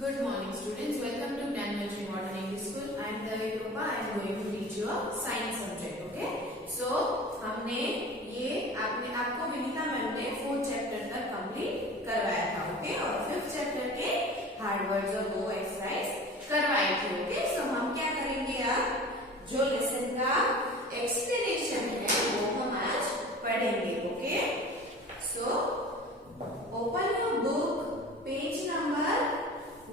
Good morning, students. Welcome to Gyanmanjari Modern English School. I am Davi Krupa. I am going to teach you a science subject. Okay? So हमने ये आपको Vinita ma'am ने 4th chapter तक complete करवाया था. Okay? और 5th chapter के hard words और वो एक्सरसाइज करवाई थी. ओके? सो हम क्या करेंगे अब, जो लेसन का एक्सप्लेनेशन है वो हम आज पढ़ेंगे. Okay? So open your book, page number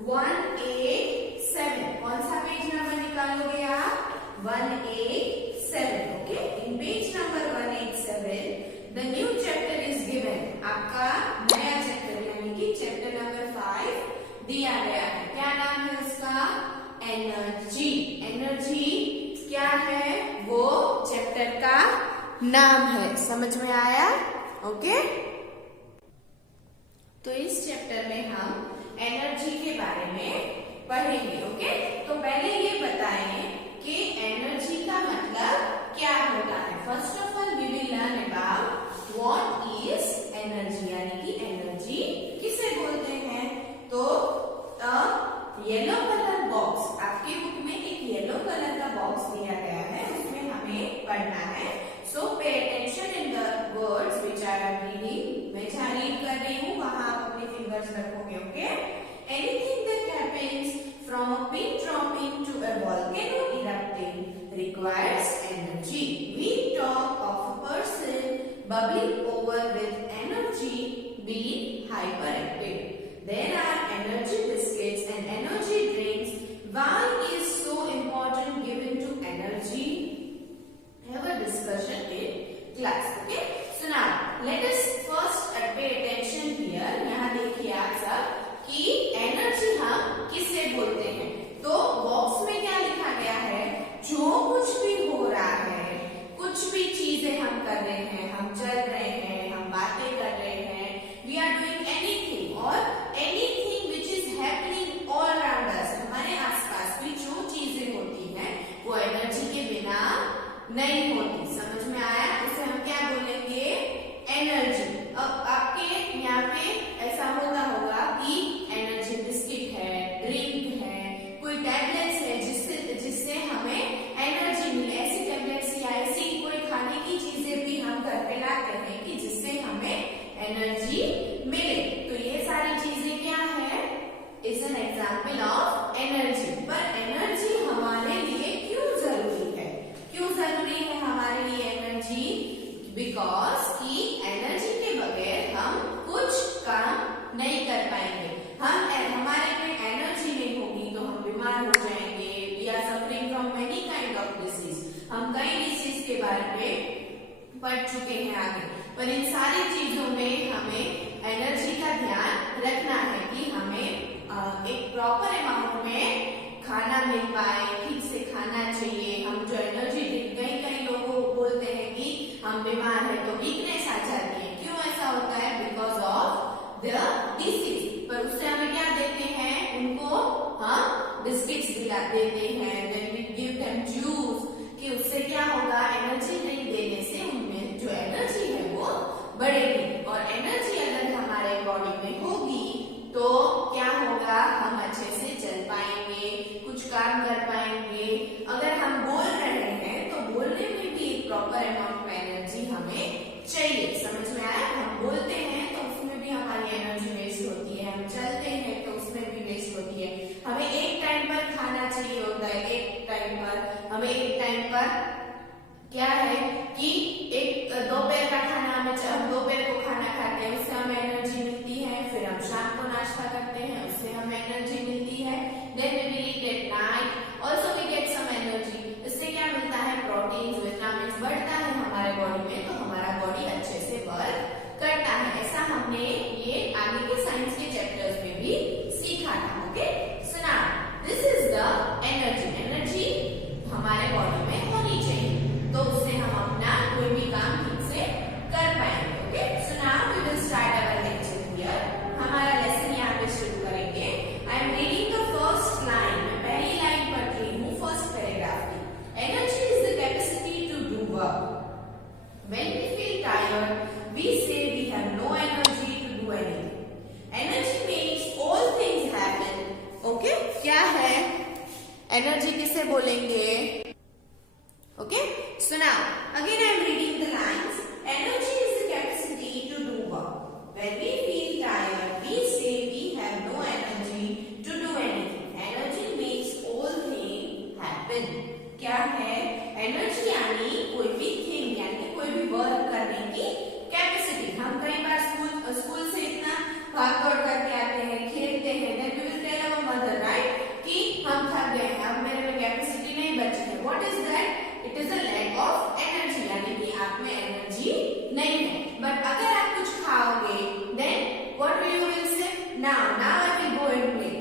187. कौन सा पेज नंबर निकालोगे आप? 187. Okay, in page number 187 the new chapter is given. आपका नया चैप्टर यानी कि चैप्टर नंबर 5 दिया गया है. क्या नाम है उसका? एनर्जी. एनर्जी क्या है? वो चैप्टर का नाम है. समझ में आया? ओके, तो इस चैप्टर में हम एनर्जी के बारे में पढ़ेंगे. ओके, तो पहले ये बताएं कि एनर्जी का मतलब क्या होता है. First of all we will learn about what is energy, यानी कि एनर्जी किसे बोलते हैं. तो येलो कलर बॉक्स, आपके बुक में एक येलो कलर का बॉक्स दिया गया है, उसमें हमें पढ़ना है. So pay attention in the words which I am reading. मैं जहां रीड कर रही हूँ वहां आप अपने फिंगर्स रखोगे. Okay? Anything that happens from a pin dropping to a volcano erupting requires energy. We talk of a person bubbling over with energy, being hyperactive. There are energy biscuits and energy drinks. Why is so important given to energy? Have a discussion in class. Okay? So now let us first pay attention here. यहाँ देखिए आप सब कि energy हम किसे बोलते हैं. तो बॉक्स में क्या लिखा गया है? जो कुछ भी हो रहा है, कुछ भी चीजें हम कर रहे हैं, हम चल रहे हैं, हम बातें कर रहे हैं, वी आर डूइंग एनीथिंग और anything which is happening all around us, हमारे आसपास भी जो चीजें होती हैं वो एनर्जी के बिना नहीं होती. समझ में आया? इसे हम क्या बोलेंगे? एनर्जी. अब आपके यहाँ पे ऐसा होता होगा कि एनर्जी बिस्किट है, ड्रिंक है, कोई टैबलेट्स है जिससे हमें एनर्जी मिले. ऐसी टैबलेट्स या ऐसी कोई खाने की चीजें भी हम घर पे लाते हैं कि जिससे हमें एनर्जी मिले. तो ये सारी चीजें क्या है? Is an example of energy. पर एनर्जी हमारे लिए क्यों जरूरी है? क्यों जरूरी है हमारे लिए एनर्जी? बिकॉज की एनर्जी के बगैर हम कुछ काम नहीं कर पाएंगे. हमारे में एनर्जी नहीं होगी तो हम बीमार हो जाएंगे. We are suffering from many kind of disease. हम कई डिसीज के बारे में पढ़ चुके हैं आगे. पर इन सारी चीजों में हमें एनर्जी का ध्यान रखना है कि हमें एक प्रॉपर अमाउंट में खाना मिल पाए, ठीक से खाना चाहिए. हम जो एनर्जी कई लोग बोलते हैं कि हम बीमार है तो वीकनेस आ जाती है. क्यों ऐसा होता है? Because of the disease. पर उससे हमें क्या देते हैं? उनको हम बिस्किट्स दिला देते हैं. Then we give them juice, कि उससे क्या होगा? एनर्जी ड्रिंक देने से उनमें जो एनर्जी है वो बढ़ेगी. और एनर्जी अगर हमारे बॉडी में होगी तो क्या होगा? हम अच्छे से चल पाएंगे, कुछ काम कर पाएंगे. अगर हम बोल रहे हैं तो बोलने में भी एक प्रॉपर अमाउंट में एनर्जी हमें चाहिए. समझ में आया? हम बोलते हैं तो उसमें भी हमारी एनर्जी वेस्ट होती है. हम चलते हैं तो उसमें भी वेस्ट होती है. हमें एक टाइम पर खाना चाहिए होता है. एक टाइम पर हमें एक टाइम पर क्या है कि एक दोपहर का खाना हम दोपहर को खाना खाते हैं, उससे हमें एनर्जी मिलती है. फिर हम शाम को नाश्ता करते हैं, उससे हमें एनर्जी मिलती है. Then we will eat at night, also we get some energy. इससे क्या मिलता है? प्रोटीन, विटामिन बढ़ता है हमारे बॉडी में, तो हमारा बॉडी अच्छे से वर्क करता है. ऐसा हमने ये आगे के साइंस के चैप्टर्स में भी सीखा था. Okay, so now this is the energy. Energy हमारे बॉडी में होनी चाहिए तो उससे हम अपना कोई भी काम ठीक से कर पाएंगे. Okay, so now we will start our lecture here. हमारा लेसन यहाँ पे शुरू करें. क्या है? एनर्जी किसे बोलेंगे? ओके, so now again I am reading the lines. Energy is the capacity to do work. When we feel tired, we say we have no energy to do anything. Energy makes all things happen. क्या है? Energy यानी कोई भी thing यानी कोई भी work करने की कैपेसिटी. हम कई बार स्कूल से इतना भाग दौड़ करके आते हैं, खेलते हैं, then we will tell our mother right कि हम थक गए हैं, अब मेरे में कैपेसिटी नहीं बची है. What is that? It is a lack of energy, यानी कि आप में एनर्जी नहीं है. बट अगर आप कुछ खाओगे then what will you will say? Now I will go and play.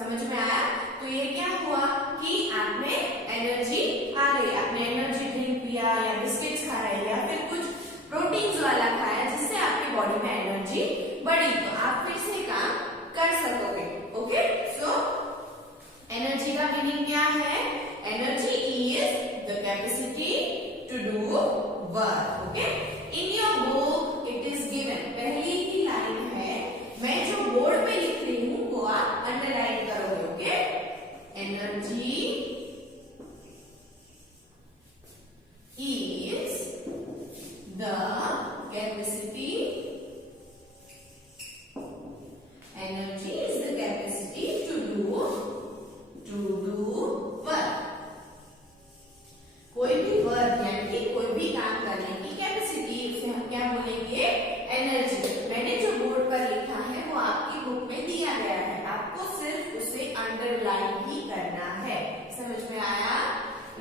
समझ में आया? तो ये क्या हुआ कि आप में एनर्जी आ गई. आपने एनर्जी ड्रिंक पिया या बिस्किट्स खाए या फिर कुछ प्रोटीन्स वाला खाया जिससे आपकी बॉडी में एनर्जी बढ़ी, तो आप फिर से काम कर सकोगे. ओके, सो एनर्जी का मीनिंग क्या है? Energy is the capacity to do work. Okay, in your book it is given. पहली ही लाइन है, मैं जो बोर्ड पे लिख रही हूँ वो आप अंडरलाइन करोगे. Okay, energy is the capacity. Energy is the capacity to do work. कोई भी वर्क यानी कि कोई भी काम करने की कैपेसिटी, उसे हम क्या बोलेंगे? एनर्जी. मैंने जो बोर्ड पर लिखा है वो आपकी बुक में दिया गया है, आपको सिर्फ उसे अंडरलाइन ही करना है. समझ में आया?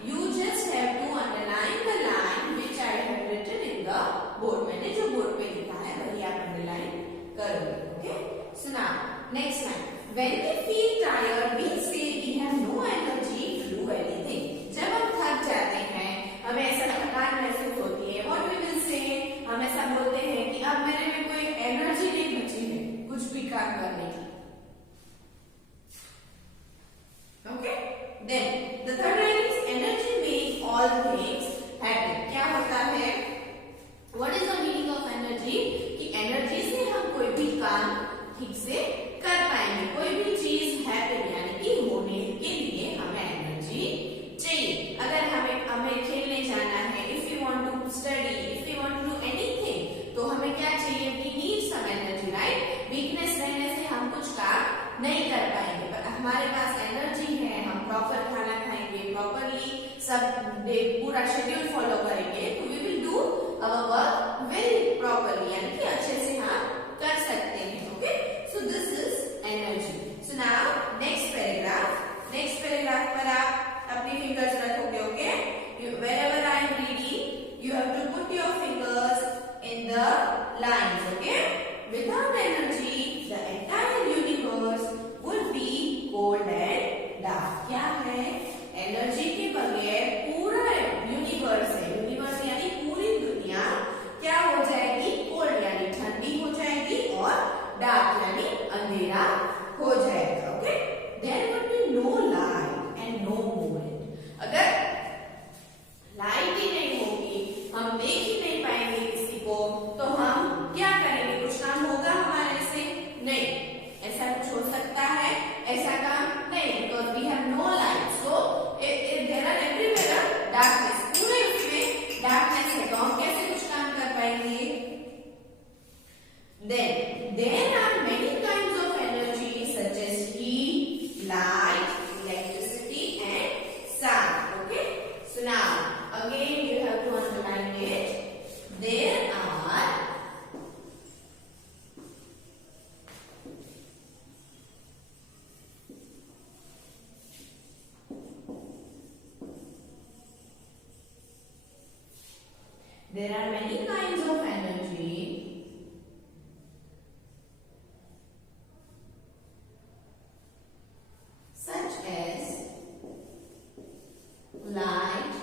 You just have to underline the line which I have written in the board. मैंने जो बोर्ड पे लिखा है वही आप अंडरलाइन करोगे. Okay, so now next line. When we feel tired, we say we have no energy to do anything. जब हम थक जाते हैं, हमें ऐसा थकान महसूस होती है, what we will say? हम ऐसा बोलते हैं कि अब मेरे में कोई एनर्जी नहीं बची है कुछ भी काम करने की. Okay, then the third line is energy makes all things happen. क्या होता है? What is the meaning of energy? कि एनर्जी से हम कोई भी काम ठीक से कर पाएंगे. कोई भी चीज हैपन यानी कि होने के लिए हमें एनर्जी चाहिए. अगर हमें खेलने जाना है, if you want to study, if you want to do anything, तो हमें क्या चाहिए? We need some energy, right? Weakness रहने से हम कुछ काम नहीं कर पाएंगे. पर हमारे पास एनर्जी है, हम प्रॉपर खाना खाएंगे, प्रॉपरली सब पूरा शेड्यूल फॉलो करेंगे, तो we will do our work very properly, यानी कि अच्छे से हम कर सकते हैं. Okay, so this is energy. So now next paragraph पर आप अपनी फिंगर्स रखोगे. Okay, wherever I am reading, you have to put your fingers in the lines. Okay, without energy, the entire universe would be cold and dark. क्या है? Energy के बगैर पूरा universe है, यूनिवर्स यानी पूरी दुनिया क्या हो जाएगी? कोल्ड यानी ठंडी हो जाएगी और डार्क यानी अंधेरा हो जाएगा. Okay, there would be no light and no movement. अगर लाइट ही नहीं होगी, हम देख ही नहीं पाएंगे किसी को, तो हम क्या करेंगे? कुछ काम होगा हमारे से? नहीं. ऐसा कुछ हो सकता है? ऐसा काम नहीं, because we have no light. So there are everywhere darkness. पूरे उसमें डार्कनेस है, तो हम कैसे कुछ काम कर पाएंगे? Then there are many kinds of energy such as heat, light, electricity and sound. Okay, so now again you have to underline it. There are many kinds of energy such as light,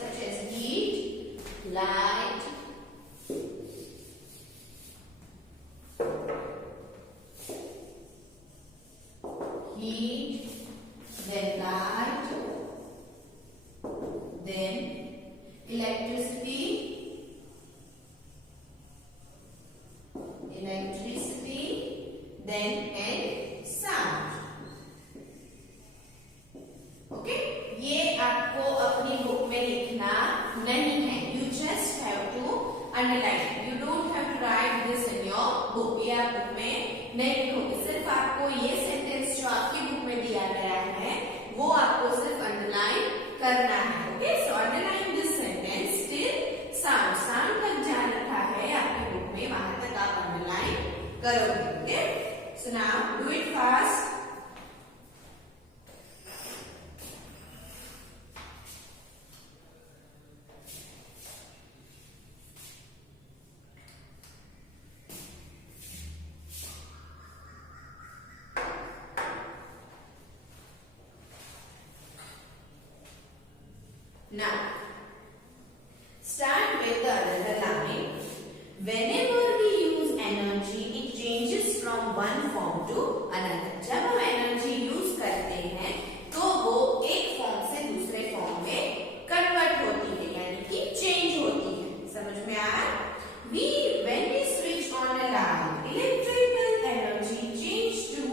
such as heat, light, then light, then electricity, आप book में नहीं लिखोगे, सिर्फ आपको ये sentence जो आपकी book में दिया गया है वो आपको सिर्फ अंडरलाइन करना है। Okay, so underline this sentence till sound, sound तक जहां लिखा है आपकी बुक में वहां तक आप अंडरलाइन करोगे। Okay, so now do it fast. Now, start with the another line. Whenever we use energy, it changes from one form to another. जब हम एनर्जी यूज करते हैं तो वो एक फॉर्म से दूसरे फॉर्म में कन्वर्ट होती है, यानी कि चेंज होती है। समझ में आया? When we switch on a light, electrical energy change to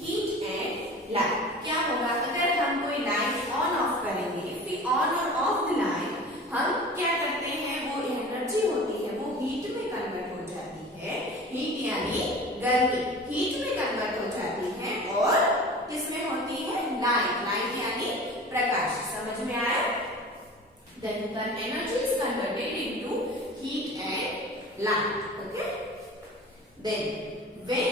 heat and light. क्या होगा अगर हम कोई लाइट ऑन ऑफ करेंगे? ऑन और ऑफ द लाइट हम क्या करते हैं, वो एनर्जी होती है वो हीट में कन्वर्ट हो जाती है। हीट यानी गर्मी, हीट में कन्वर्ट हो जाती है और किसमें होती है? लाइट, लाइट यानी प्रकाश। समझ में आया? Then the energy is converted into heat and light. Okay? Then when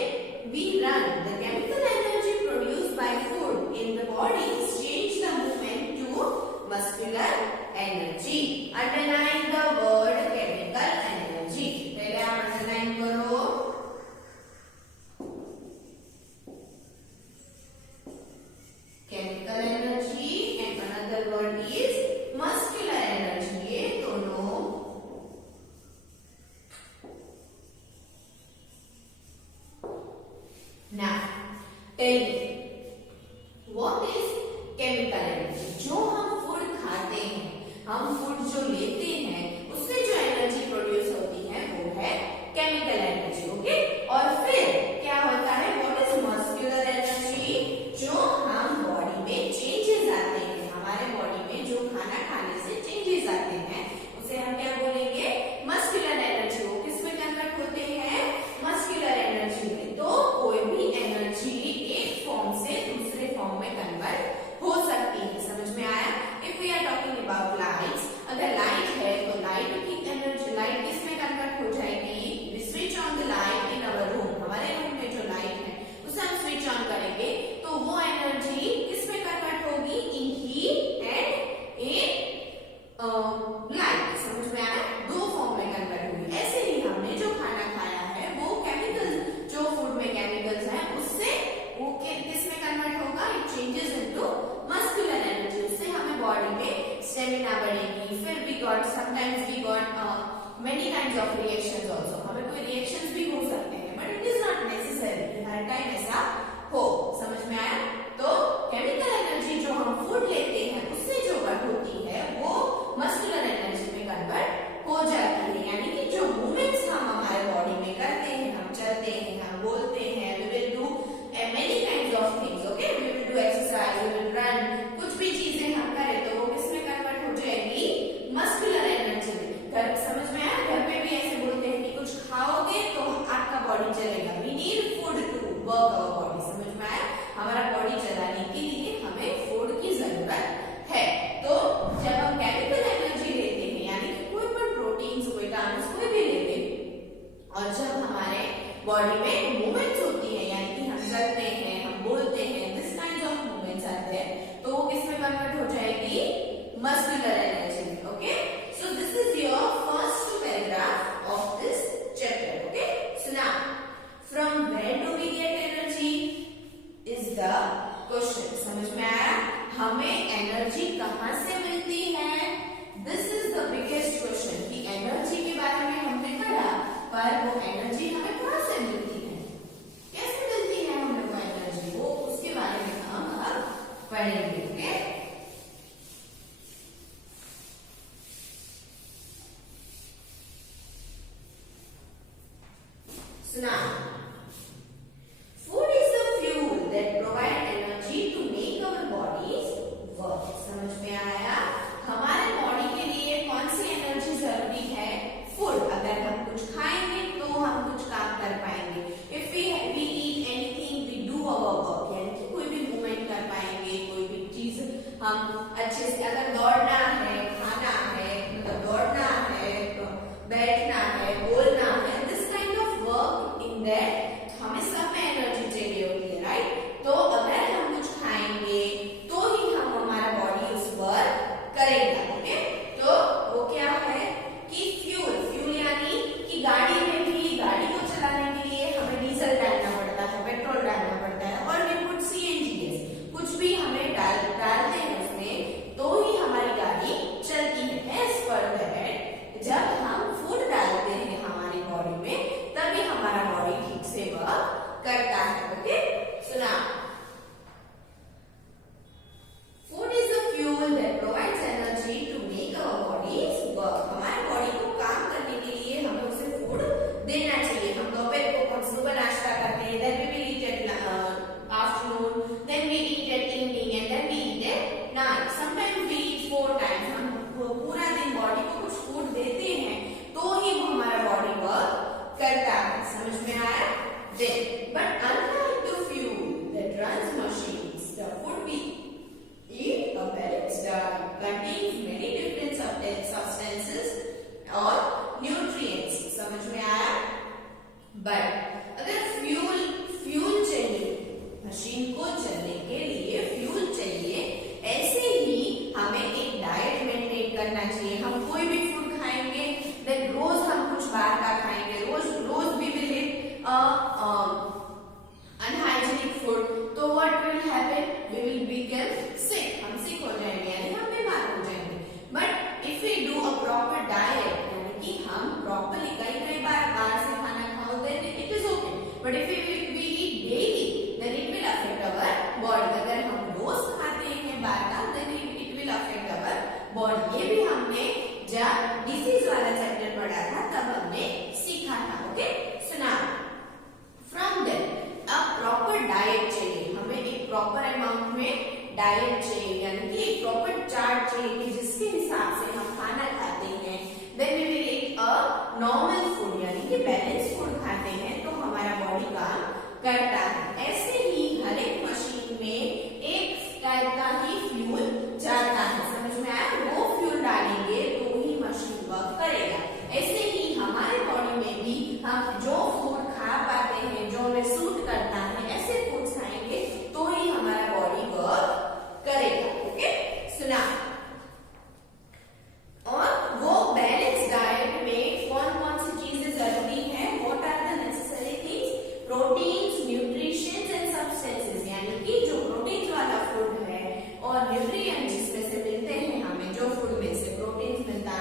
we run, the chemical energy produced by food in the body change the movement to muscular energy. Underline the word chemical energy. पहले आप underline करो। Chemical energy and another word is muscular energy. ये दोनों now tell me what is chemical energy? जो हम food खाते हैं, हम फूड जो लेते हैं उससे जो एनर्जी प्रोड्यूस होती है वो है केमिकल एनर्जी। ओके, और फिर क्या होता है? What is muscular energy? जो हम बॉडी में चेंजेस आते हैं, हमारे बॉडी में जो खाना खाने से चेंजेस आते हैं उसे हम क्या बोलेंगे? Muscular energy. वो किस में कन्वर्ट होते हैं? मस्कुलर एनर्जी में। तो कोई भी एनर्जी एक फॉर्म से दूसरे फॉर्म में कन्वर्ट हो सकती है। समझ में आया? If we are talking about lights, अगर लाइट है तो लाइट की एनर्जी, लाइट किस में कन्वर्ट हो जाएगी? We switch on the light in our room, हमारे रूम में जो लाइट है उसे हम स्विच ऑन करेंगे तो वो एनर्जी किस में कन्वर्ट होगी? इन हीट एंड इन लाइट। समझ में आया? दो फॉर्म में कन्वर्ट होगी। ऐसे ही हमने जो खाना खाया है वो केमिकल, जो फूड में केमिकल्स हैं उससे वो किस में कन्वर्ट होगा? It changes into muscular energy. उससे हमें बॉडी में स्टेमिना बढ़ेगी। फिर we got sometimes we got many kinds of reactions also. हमें कोई रिएक्शंस भी हो सकते हैं but it is not necessary हर टाइम ऐसा हो। समझ में आया? तो केमिकल एनर्जी जो हम फूड लेते हैं उससे जो होती है वो मस्कुलर एनर्जी में कन्वर्ट हो जाती है। यानी कि जो मूवमेंट्स हम हमारे बॉडी में करते हैं, हम चलते हैं, हम बोलते हैं, we will do many kinds of things. Okay, we will do exercise, we will run, कुछ भी चीजें हम करें तो वो किस में कन्वर्ट हो जाएगी? मस्कुलर एनर्जी में। घर, समझ में आया? घर पे भी ऐसे बोलते हैं कि कुछ खाओगे तो आपका बॉडी चलेगा। We need food to work our body. समझ में आया? हमारा बॉडी चलाने के लिए हमें फूड की जरूरत है। तो जब हम केमिकल एनर्जी लेते हैं, यानी कि कोई भी प्रोटीन्स, विटामिन्स कोई भी लेते हैं और जब हमारे बॉडी में मूवमेंट्स होती है, यानी कि हम चलते हैं, हम बोलते हैं, दिस काइंड ऑफ मूवमेंट्स आते हैं तो वो किस में कन्वर्ट हो जाएगी? मस्कुलर एनर्जी में। Okay, so this is your first paragraph of this chapter. Okay, so now from where do we get energy is the question. समझ में आया? हमें एनर्जी कहां से मिलती है? This is the biggest question कि एनर्जी के बारे में हमने पढ़ा पर वो एनर्जी हमें कहां से मिलती है, कैसे मिलती है हमें वो एनर्जी, वो उसके बारे में हम अब पढ़ेंगे। ओके, सुना food is the fuel that provide energy to make our bodies work. समझ में आया? हमारे बॉडी के लिए कौन सी एनर्जी जरूरी है? फूड। अगर हम कुछ खाएंगे तो हम कुछ काम कर पाएंगे। इफ इन दैट हमें सब में एनर्जी चाहिए होती है, राइट। तो अगर हम कुछ खाएंगे तो ही हम हमारा बॉडी उस पर करेगा, ओके। तो वो क्या है कि फ्यूल यानी कि गाड़ी में भी, गाड़ी को चलाने के लिए हमें डीजल डालना पड़ता है, पेट्रोल डालना पड़ता है, और वी पुट सीएनजी गैस, कुछ भी हमें डालते हैं उसमें तो ही हमारी गाड़ी चलती है। एज पर दैट जब हम फूड डालते हैं हमारी बॉडी में तभी हमारा बॉडी ठीक से वर्क करता है, ओके। सुना, food is the fuel that provides energy to make our bodies work. हमारे बॉडी को काम करने के लिए हमें उसे फूड देना चाहिए। हम दोपहर को सुबह नाश्ता करते हैं, then we will eat at afternoon, then we eat at evening and then we eat at night. Sometimes we eat 4 times. हम पूरा दिन बॉडी को कुछ फूड देते हैं तो ही वो हमारा बॉडी वर्क करता है, समझ में आया? Then but unlike the fuel that runs machines, the food we eat a balanced diet contains many different substances और nutrients, समझ में आया? बट अगर फ्यूल चाहिए, मशीन को चलने के लिए फ्यूल चाहिए, ऐसे ही हमें एक डाइट मेंटेन करना चाहिए। हम कोई भी फूड खाएंगे, देन रोज हम कुछ बाहर का खाएंगे, रोज भी विल ईट अनहाइजीनिक फूड, तो what will happen, we will become sick, हम सिक हो जाएंगे यानी हम बीमार हो जाएंगे। But if we do a proper diet, यानी कि हम प्रॉपरली कई बार बाहर से खाना खाओ, then it is okay. But if we eat daily then it will affect our body. अगर हम रोज खाते हैं बाहर का then it will affect our body. ये भी हमने जब डिसीज वाला चैप्टर पढ़ा था तब हमने सीखा था, ओके। सुना, फ्रॉम देन अब प्रॉपर डाइट चाहिए, हमें एक प्रॉपर अमाउंट में डाइट चाहिए, यानी कि एक प्रॉपर चार्ट चाहिए कि जिसके हिसाब से हम खाना खाते हैं। Then we will eat a normal food, यानी कि बैलेंस फूड खाते हैं तो हमारा बॉडी काम करता है। ऐसे ही हर एक मशीन में एक टाइप का ही फ्यूल जाता है, समझ में आया? वो फ्यूल डालेंगे तो ही मशीन वर्क करेगा। ऐसे ही हमारे बॉडी में भी हम जो फूड खा पाते हैं, जो हमें सूट करता है, ऐसे फूड खाएंगे तो ही हमारा बॉडी वर्क करेगा, ओके। सुना, और वो बैलेंस डाइट में कौन कौन सी चीजें जरूरी है? What are the necessary things? Proteins, nutritions and substances, यानी कि जो प्रोटीन वाला फूड है और न्यूट्रिएंट्स जिसमें से मिलते हैं, हमें जो फूड में से प्रोटीन्स मिलता है,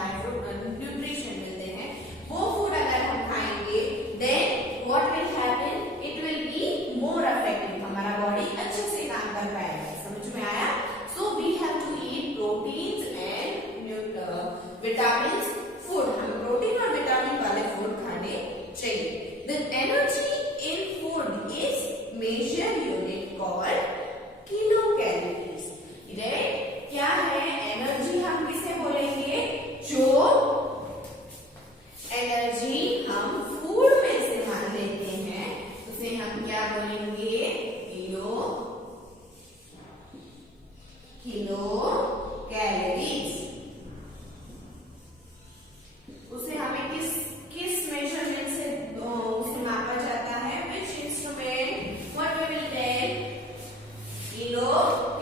न्यूट्रिशन मिलते हैं, वो फूड अगर हम खाएंगे then what will happen, it will be more effective, हमारा बॉडी अच्छे से काम कर पाएगा, समझ में आया? So we have to eat proteins and vitamins food, हमें प्रोटीन और विटामिन वाले फूड खाने चाहिए। The energy in food is measure unit called kilo calories, right? क्या है एनर्जी? हम किसे बोलेंगे? जो एनर्जी हम फूड में से मान लेते हैं उसे हम क्या बोलेंगे? Kilo calories. उसे हमें किस मेजरमेंट से उसे मापा जाता है? Which instrument? What we will take? Kilo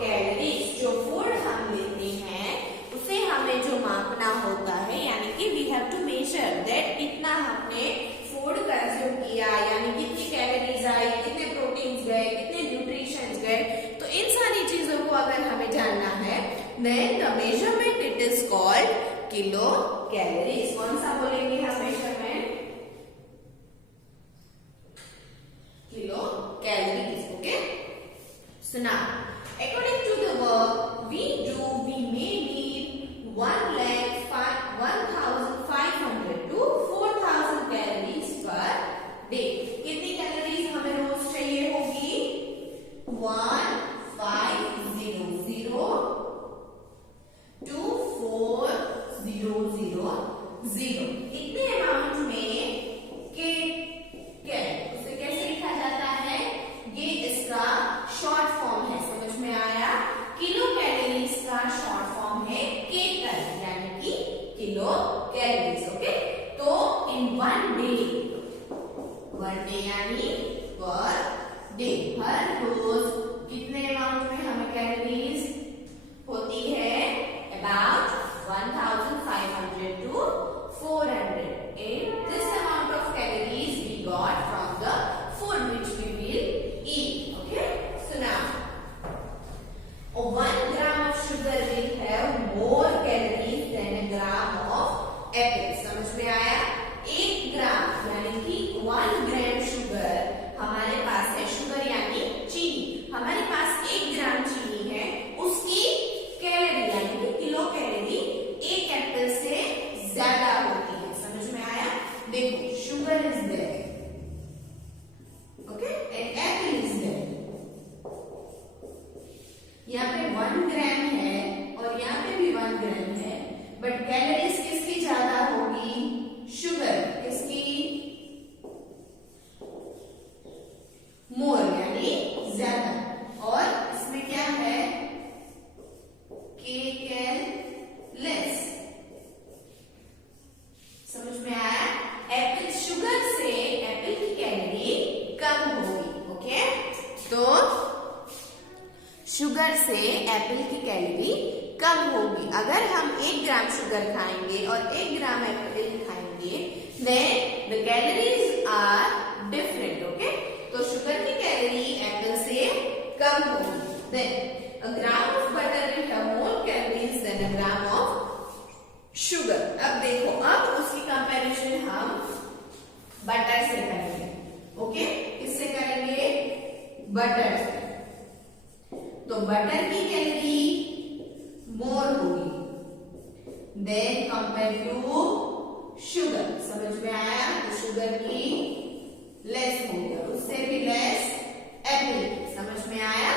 calories. जो फूड हम लेते हैं उसे हमें जो मापना होता है, यानी कि we have to measure that कितना हमने फूड कंज्यूम किया, यानी कितनी कैलोरीज आई, कितने प्रोटीन्स गए, कितने न्यूट्रिशंस गए। तो इन सारी चीजों को अगर हमें जानना है then the measurement it is called kilo calories. कौन सा बोलेंगे हम मेजरमेंट? Kilo calories, okay. सुना, according to the work we do, we may need 1,500 to 4,000 calories per day। कितनी कैलोरीज हमें रोज चाहिए होगी? 1,500 to 4,000, इतने अमाउंट यानी पर डे। हर रोज कितने अमाउंट में हमें कैलोरीज होती है? About 1500 to 400. And this amount of calories we got from the food which we will eat. Okay? So now, 1 gram of sugar will have more calories than a gram of apple. समझ में आया? 1 ग्राम यानी कि 1 gram sugar हमारे पास है। Sugar यानी चीनी। हमारे पास 1 ग्राम चीनी है, उसकी कैलोरी यानी कि किलो कैलोरी 1 एप्पल से ज्यादा होती है। समझ में आया? देखो, sugar is there, okay, and apple is there. यहाँ पे 1 ग्राम है और यहाँ पे भी 1 ग्राम है, बट कैलोरीज किसकी ज्यादा होगी? शुगर किसकी? मोर यानी ज्यादा। और इसमें क्या है? Cake and less. समझ में आया? एप्पल शुगर से एप्पल की कैलोरी कम होगी। ओके, तो शुगर से एप्पल की कैलोरी कम होगी। अगर हम 1 ग्राम शुगर खाएंगे और 1 ग्राम एप्पल खाएंगे, then the calories are different. Okay, तो शुगर की कैलोरी एप्पल से कम होगी। Then a gram of butter will have more calories than a gram of sugar. अब देखो, अब उसकी कंपैरिजन हम बटर से करेंगे। ओके, किससे करेंगे? बटर से। तो बटर की कैलोरी मोर होगी देन कंपेयर टू शुगर। समझ में आया? तो शुगर की लेस होगी, उससे भी लेस एप्पल। समझ में आया?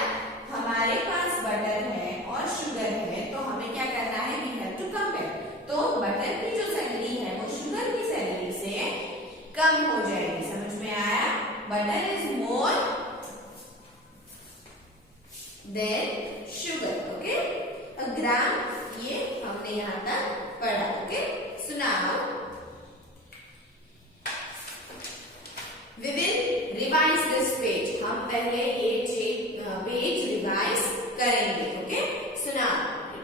हमारे पास बटर है और शुगर है, तो हमें क्या करना है? We have to compare. तो बटर की जो सैलरी है वो शुगर की सैलरी से कम हो जाएगी। समझ में आया? Butter is more than sugar. Okay, gram ये हमने यहाँ तक पढ़ा। ओके, सुना? We will revise this page. हम पहले ये पेज रिवाइज करेंगे। ओके, सुना?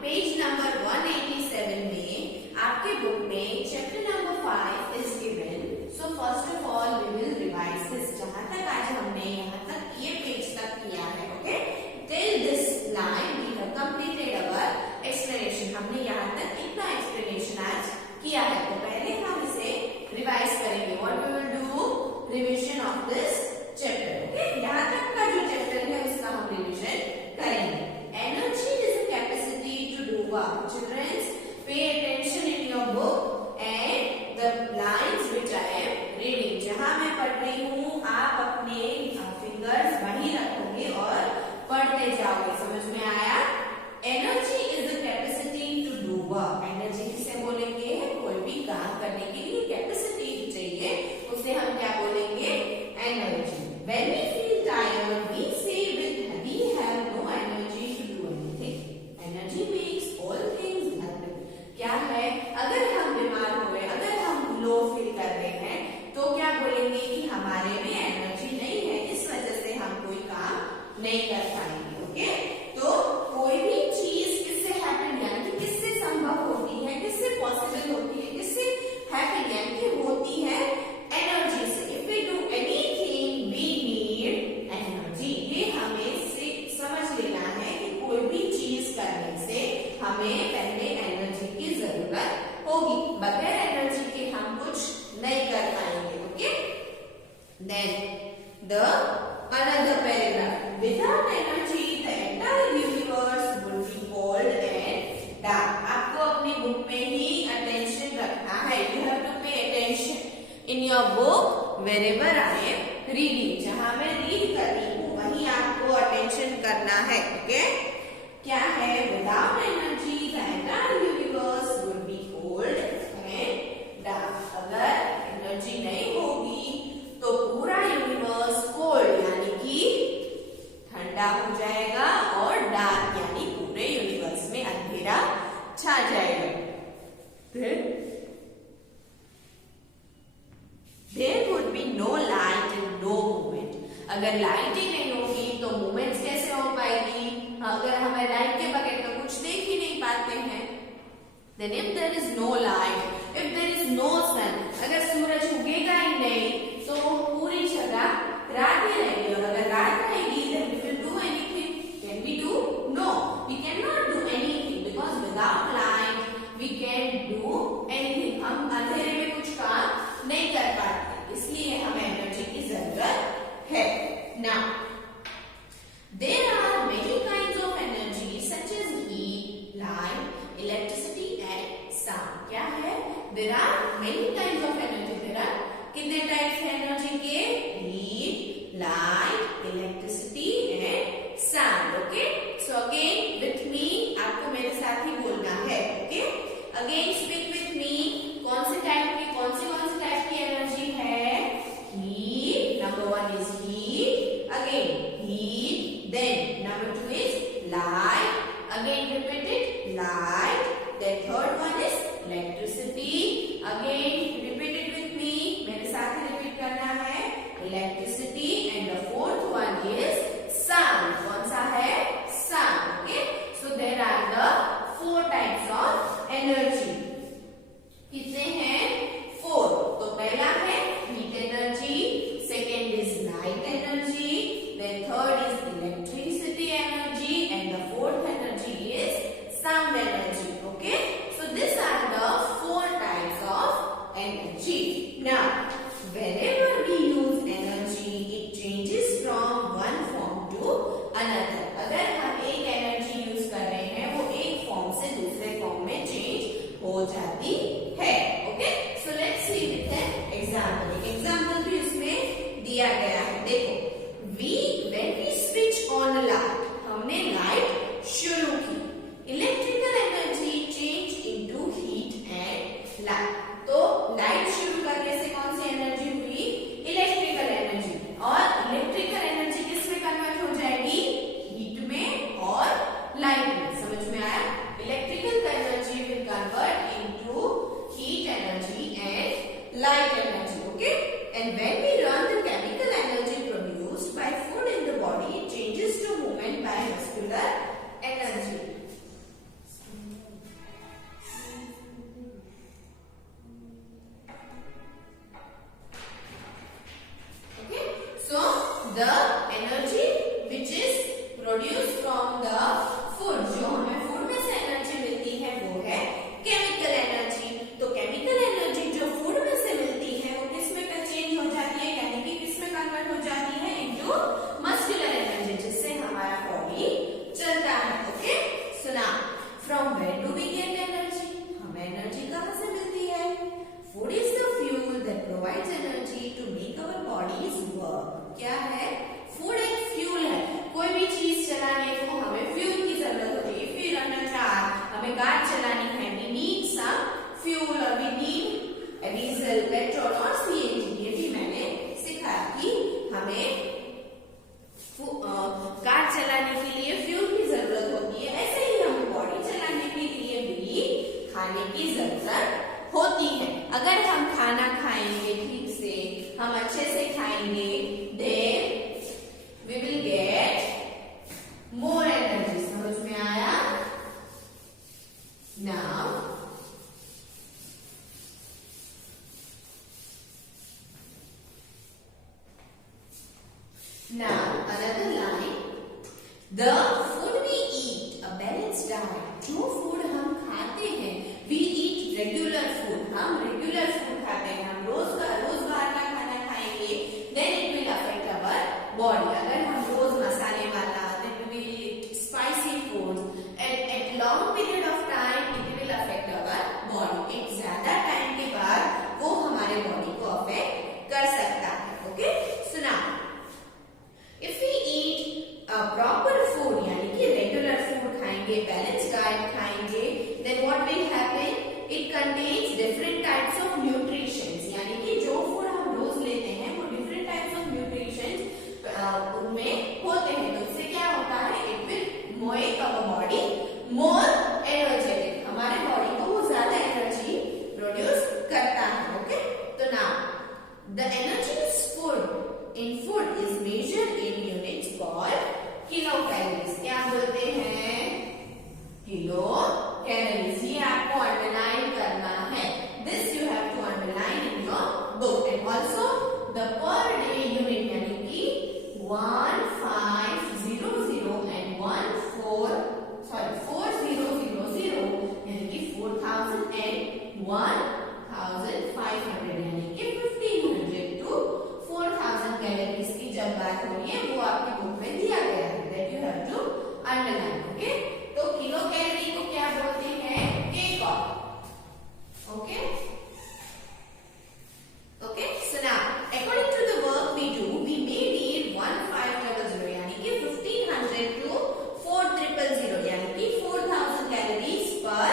पेज नंबर 187 में आपके बुक में chapter number 5 is given. So first of all we will revise this. जहां तक आज हमने यहाँ तक ये पेज तक किया है, okay, till this line we have completed our explanation. हमने यहाँ तक इतना एक्सप्लेनेशन आज किया है, तो पहले हम इसे रिवाइज करेंगे। What we will do? Revision of this chapter. Okay, यहाँ तक का जो चैप्टर है उसका हम रिविजन करेंगे। Energy is a capacity to do work. Childrens, pay attention in your book and the lines which I am reading. जहां मैं पढ़ रही हूँ आप अपने फिंगर्स वहीं रखोगे और पढ़ते जाओगे। समझ में आया? Energy is a capacity to do work. Energy किसे बोलेंगे? कोई भी काम करने के लिए कैपेसिटी चाहिए, उसे हम क्या बोलेंगे? Energy. When we feel tired, we say we have no energy to do anything. Energy makes all things happen. क्या है? अगर हम बीमार हुए, अगर हम लो फील कर रहे हैं, तो क्या बोलेंगे कि हमारे में एनर्जी नहीं है, इस वजह से हम कोई काम नहीं कर पाएंगे। ओके, तो कोई भी चीज किससे हैपन यानी किससे संभव होती है, किससे पॉसिबल होती है, किससे हैपन यानी होती है? एनर्जी से। If we do anything we need energy. ये हमें समझ लेना है कि कोई भी चीज करने से हमें पहले एनर्जी की जरूरत होगी। बगैर एनर्जी के हम कुछ नहीं कर पाएंगे। Okay, then the another paragraph. Without energy the entire universe would be cold and dark. आपको अपनी बुक में ही अटेंशन रखना है। You have to pay attention in your book wherever I am reading. जहां मैं रीड कर रही हूँ वहीं आपको अटेंशन करना है। ओके, क्या है? Without energy the entire universe would be cold and dark. अगर एनर्जी नहीं होगी तो पूरा यूनिवर्स कोल्ड यानी कि ठंडा हो जाएगा और डार्क यानी पूरे यूनिवर्स में अंधेरा छा जाएगा। There would be no light and no अगर लाइट ही नहीं होगी तो मूवमेंट्स कैसे हो पाएगी? अगर हमें लाइट के बगैर तो कुछ देख ही नहीं पाते हैं। Then if there is no light, if there is no sun, अगर सूरज उगेगा ही नहीं तो पूरी जगह रात ही रहेगी, और अगर रात रहेगी then we will do anything. Can we do? No, we cannot do anything because without light we can't do anything. हम अंधेरे में कुछ काम नहीं कर पाते, इसलिए हमें एनर्जी की जरूरत है। Now, there are many kinds of energy such as heat, light, electricity and sound. क्या है? There are many kinds of energy. There are कितने टाइप्स है एनर्जी के? Heat, light, electricity and sound. Okay? So again with me, आपको मेरे साथ ही बोलना है. Okay? Again speak with me. कौन से टाइप की एनर्जी है? Heat. Number 1 is heat. Again heat. Then number 2 is light. Again repeat it. Light. Then third one is electricity. Again repeat it with me. मेरे साथ ही repeat करना है. Electricity. And the fourth one is sound. कौन सा है? Sound. Okay. So there are the 4 types of energy. कितने हैं? 4. तो पहला है heat energy. Second is light energy. Then third is electricity energy. And the fourth energy is sound energy. Okay. So these are the 4 types of energy. Now, whenever we use energy, it changes from one form to another. अगर हम एक energy use कर रहे हैं, वो एक form से दूसरे फॉर्म में चेंज हो जाती है. Okay, so let's see with an example. एक एग्जांपल भी उसमें दिया गया है. देखो, when we switch on a light, हमने लाइट शुरू की, electrical energy change into heat and light. तो लाइट शुरू करने से कौन सी एनर्जी हुई? Electrical energy. और इलेक्ट्रिकल एनर्जी किस में कन्वर्ट हो जाएगी? हीट में और लाइट में. समझ में आया? Electrical energy will convert into heat energy and light energy. Okay, and when we run the chemical energy produced by food in the body, it changes to movement by muscular energy. Okay, so the energy which is produced from the food, जो हमें food में से energy मिलती है वो है chemical energy. तो chemical energy जो फूड में से मिलती है वो किस में चेंज हो जाती है, यानी कि किस में कन्वर्ट हो जाती है? इनटू मस्कुलर एनर्जी, जिससे हमारा बॉडी चलता है. ओके, सुना. From where do we get energy? हमें एनर्जी कहाँ से मिलती है? Food is the fuel that provides energy to make our bodies work. क्या है? फूड एक फ्यूल है. कोई भी चीज चलाने को हमें फ्यूल की जरूरत होती है. If we run a car, हमें कार चलानी है, वी नीड सम फ्यूल और वी नीड डीजल, पेट्रोल और सीएनजी. ये भी मैंने सिखा कि हमें कार चलाने के लिए फ्यूल की जरूरत होती है. ऐसे ही हमें बॉडी चलाने के लिए भी खाने की जरूरत होती है. अगर हम खाना खाएंगे ठीक से, हम अच्छे से खाएंगे, then we will get more energy. समझ में आया? Now another line. The food we eat, a balanced diet. जो फूड हम खाते हैं, we eat regular food. हम regular food खाते हैं, हम रोज बार का खाना खाएंगे, then it will affect our body. अगर हम रोज मसाले वाला, then we will eat spicy food. At long period of time, it will affect our body. एक ज्यादा टाइम के बाद वो हमारे बॉडी को अफेक्ट कर सकता है. ओके, सुना. If we eat a proper food, यानी कि regular food खाएंगे, balanced diet खाएंगे, then what will happen? It contains different types of nutrition. यानी कि जो food हम रोज लेते हैं वो different types of nutrition 1500 and 4000 यानी कि 4000 and 1500 यानी कि 1500 to 4000 कैलोरीज की जब बात हो रही है वो आपके बुक में दिया गया है, that you have to underline. Okay, तो किलो कैलोरी को क्या बोलते हैं? kcal। Okay okay, so now according to the work we do we may need 1500 यानी कि 1500 to 4000 यानी कि 4000 कैलोरीज पर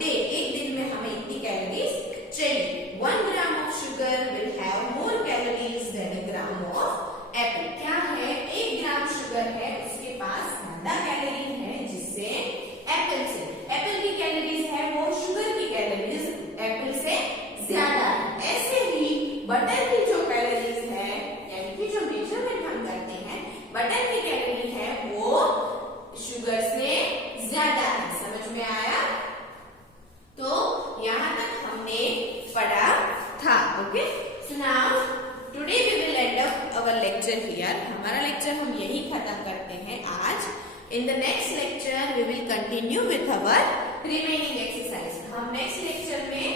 डे। एक दिन में हमें इतनी कैलोरीज चाहिए। 1 gram of sugar will have more calories than a gram of apple. क्या है? 1 ग्राम शुगर है, उसके पास ज्यादा कैलोरी है जिससे एप्पल की कैलोरीज है वो शुगर की कैलोरीज एप्पल से ज्यादा है। ऐसे ही बटर की जो कैलोरीज है यानी कि जो मेजरमेंट हम करते हैं बटर की कैलोरी है वो शुगर से ज्यादा है। समझ में आया? तो यहाँ तक हमने पढ़ा था। Okay, so now today we will end up our lecture here. हमारा लेक्चर हम यही खत्म करते हैं आज। In the next lecture we will continue with our remaining exercise. हम नेक्स्ट लेक्चर में